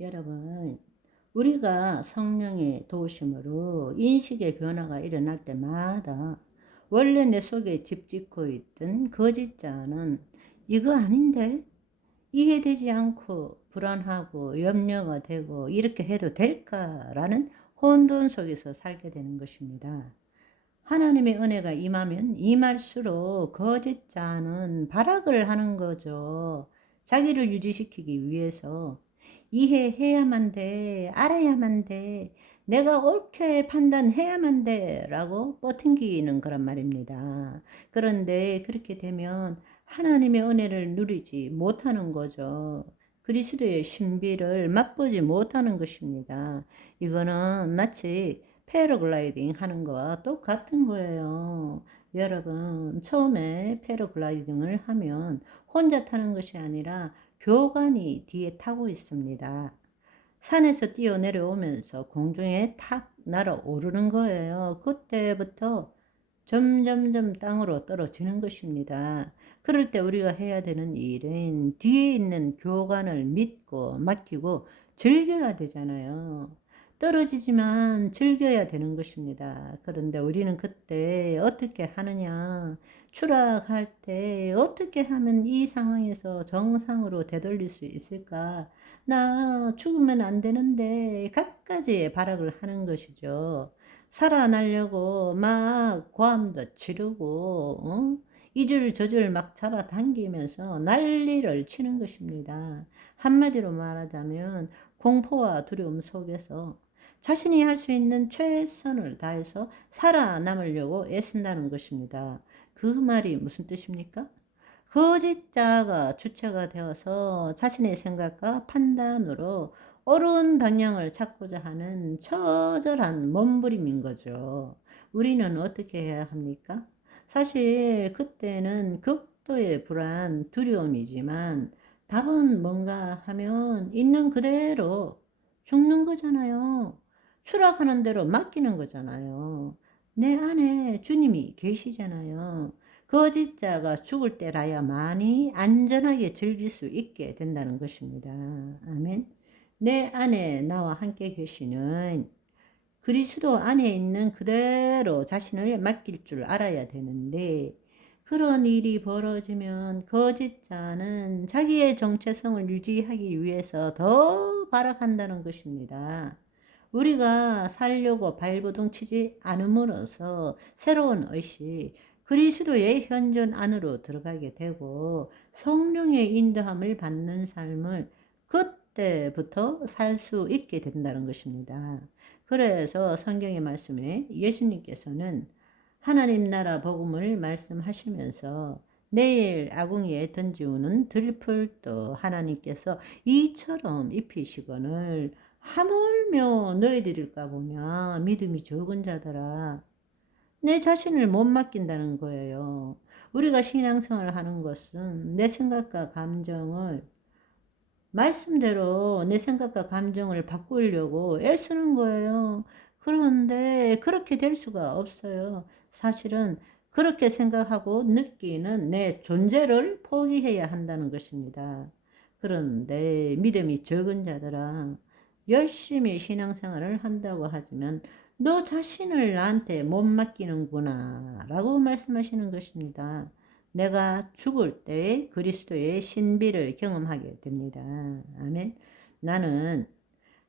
여러분, 우리가 성령의 도우심으로 인식의 변화가 일어날 때마다 원래 내 속에 집짓고 있던 거짓자는 이거 아닌데? 이해되지 않고 불안하고 염려가 되고 이렇게 해도 될까라는 혼돈 속에서 살게 되는 것입니다. 하나님의 은혜가 임하면 임할수록 거짓자는 발악을 하는 거죠. 자기를 유지시키기 위해서 이해해야만 돼, 알아야만 돼, 내가 옳게 판단해야만 돼 라고 뻗팅기는 거란 말입니다. 그런데 그렇게 되면 하나님의 은혜를 누리지 못하는 거죠. 그리스도의 신비를 맛보지 못하는 것입니다. 이거는 마치 패러글라이딩 하는 거와 똑같은 거예요. 여러분, 처음에 패러글라이딩을 하면 혼자 타는 것이 아니라 교관이 뒤에 타고 있습니다. 산에서 뛰어 내려오면서 공중에 탁 날아오르는 거예요. 그때부터 점점점 땅으로 떨어지는 것입니다. 그럴 때 우리가 해야 되는 일은 뒤에 있는 교관을 믿고 맡기고 즐겨야 되잖아요. 떨어지지만 즐겨야 되는 것입니다. 그런데 우리는 그때 어떻게 하느냐? 추락할 때 어떻게 하면 이 상황에서 정상으로 되돌릴 수 있을까? 나 죽으면 안 되는데 갖가지의 발악을 하는 것이죠. 살아나려고 막 고함도 지르고 이줄 저줄 막 잡아당기면서 난리를 치는 것입니다. 한마디로 말하자면 공포와 두려움 속에서 자신이 할 수 있는 최선을 다해서 살아남으려고 애쓴다는 것입니다. 그 말이 무슨 뜻입니까? 거짓자가 주체가 되어서 자신의 생각과 판단으로 옳은 방향을 찾고자 하는 처절한 몸부림인 거죠. 우리는 어떻게 해야 합니까? 사실 그때는 극도의 불안, 두려움이지만 답은 뭔가 하면 있는 그대로 죽는 거잖아요. 추락하는 대로 맡기는 거잖아요. 내 안에 주님이 계시잖아요. 거짓자가 죽을 때라야만이 안전하게 즐길 수 있게 된다는 것입니다. 아멘. 내 안에 나와 함께 계시는 그리스도 안에 있는 그대로 자신을 맡길 줄 알아야 되는데, 그런 일이 벌어지면 거짓자는 자기의 정체성을 유지하기 위해서 더 발악한다는 것입니다. 우리가 살려고 발버둥 치지 않음으로써 새로운 의식, 그리스도의 현존 안으로 들어가게 되고 성령의 인도함을 받는 삶을 그때부터 살 수 있게 된다는 것입니다. 그래서 성경의 말씀에 예수님께서는 하나님 나라 복음을 말씀하시면서 내일 아궁이에 던지우는 들풀도 하나님께서 이처럼 입히시거늘 하물며 너희들일까 보냐 믿음이 적은 자들아. 내 자신을 못 맡긴다는 거예요. 우리가 신앙생활을 하는 것은 내 생각과 감정을 말씀대로 내 생각과 감정을 바꾸려고 애쓰는 거예요. 그런데 그렇게 될 수가 없어요. 사실은 그렇게 생각하고 느끼는 내 존재를 포기해야 한다는 것입니다. 그런데 믿음이 적은 자들아, 열심히 신앙생활을 한다고 하지만 너 자신을 나한테 못 맡기는구나 라고 말씀하시는 것입니다. 내가 죽을 때 그리스도의 신비를 경험하게 됩니다. 아멘. 나는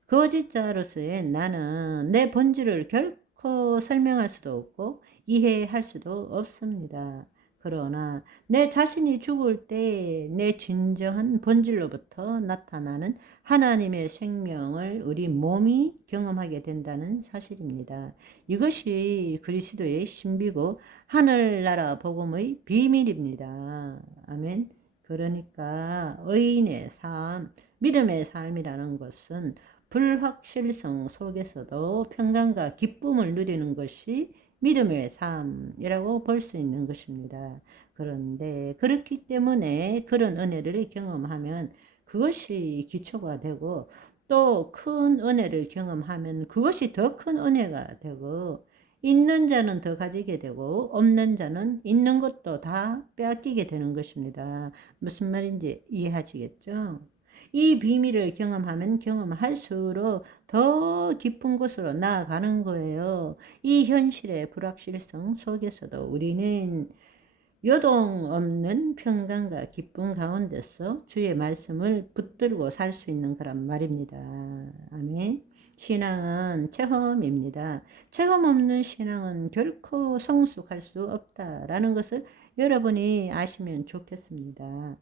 거짓자로서의 나는 내 본질을 결코 설명할 수도 없고 이해할 수도 없습니다. 그러나 내 자신이 죽을 때 내 진정한 본질로부터 나타나는 하나님의 생명을 우리 몸이 경험하게 된다는 사실입니다. 이것이 그리스도의 신비고 하늘나라 복음의 비밀입니다. 아멘. 그러니까 의인의 삶, 믿음의 삶이라는 것은 불확실성 속에서도 평강과 기쁨을 누리는 것이 믿음의 삶이라고 볼 수 있는 것입니다. 그런데 그렇기 때문에 그런 은혜를 경험하면 그것이 기초가 되고 또 큰 은혜를 경험하면 그것이 더 큰 은혜가 되고 있는 자는 더 가지게 되고 없는 자는 있는 것도 다 빼앗기게 되는 것입니다. 무슨 말인지 이해하시겠죠? 이 비밀을 경험하면 경험할수록 더 깊은 곳으로 나아가는 거예요. 이 현실의 불확실성 속에서도 우리는 요동 없는 평강과 기쁨 가운데서 주의 말씀을 붙들고 살 수 있는 거란 말입니다. 아멘. 신앙은 체험입니다. 체험 없는 신앙은 결코 성숙할 수 없다라는 것을 여러분이 아시면 좋겠습니다.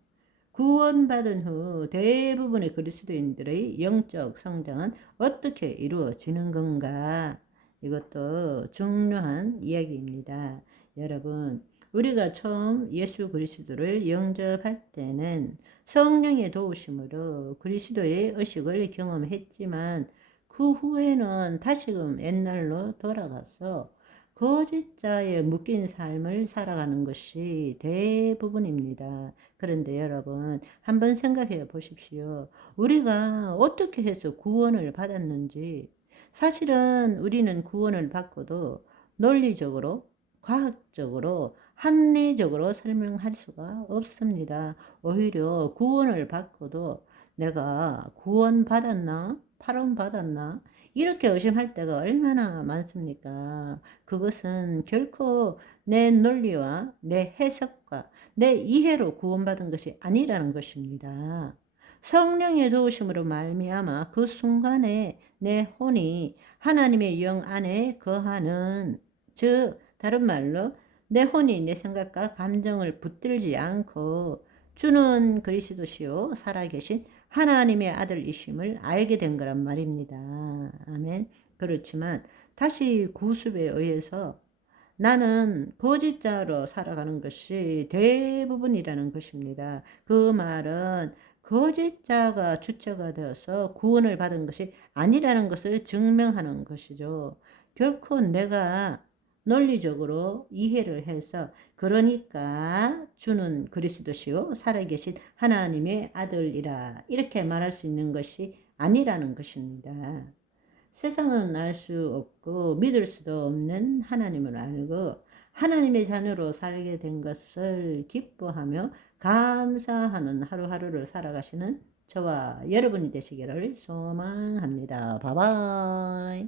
구원받은 후 대부분의 그리스도인들의 영적 성장은 어떻게 이루어지는 건가? 이것도 중요한 이야기입니다. 여러분, 우리가 처음 예수 그리스도를 영접할 때는 성령의 도우심으로 그리스도의 의식을 경험했지만 그 후에는 다시금 옛날로 돌아가서 거짓자에 묶인 삶을 살아가는 것이 대부분입니다. 그런데 여러분, 한번 생각해 보십시오. 우리가 어떻게 해서 구원을 받았는지. 사실은 우리는 구원을 받고도 논리적으로, 과학적으로, 합리적으로 설명할 수가 없습니다. 오히려 구원을 받고도 내가 구원 받았나? 파론 받았나? 이렇게 의심할 때가 얼마나 많습니까? 그것은 결코 내 논리와 내 해석과 내 이해로 구원받은 것이 아니라는 것입니다. 성령의 도우심으로 말미암아 그 순간에 내 혼이 하나님의 영 안에 거하는, 즉 다른 말로 내 혼이 내 생각과 감정을 붙들지 않고 주는 그리스도시요 살아계신 하나님의 아들이심을 알게 된 거란 말입니다. 아멘. 그렇지만 다시 구습에 의해서 나는 거짓자로 살아가는 것이 대부분이라는 것입니다. 그 말은 거짓자가 주체가 되어서 구원을 받은 것이 아니라는 것을 증명하는 것이죠. 결코 내가 논리적으로 이해를 해서 그러니까 주는 그리스도시요 살아계신 하나님의 아들이라 이렇게 말할 수 있는 것이 아니라는 것입니다. 세상은 알 수 없고 믿을 수도 없는 하나님을 알고 하나님의 자녀로 살게 된 것을 기뻐하며 감사하는 하루하루를 살아가시는 저와 여러분이 되시기를 소망합니다. 바이바이.